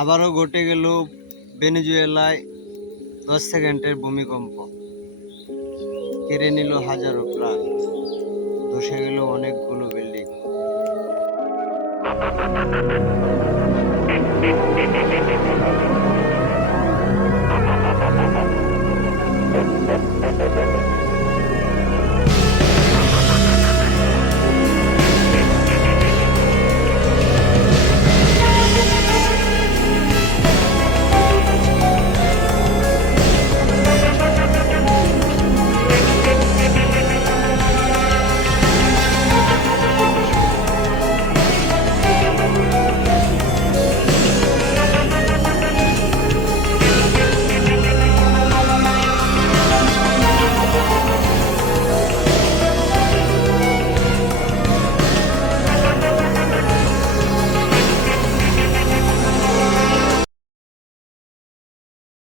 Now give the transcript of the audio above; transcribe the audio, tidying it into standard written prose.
আবারও ঘটে গেল ভেনেজুয়েলায় 10 সেকেন্ডের ভূমিকম্প। কেড়ে নিল হাজারো প্রাণ, ধসে গেল অনেকগুলো বিল্ডিং।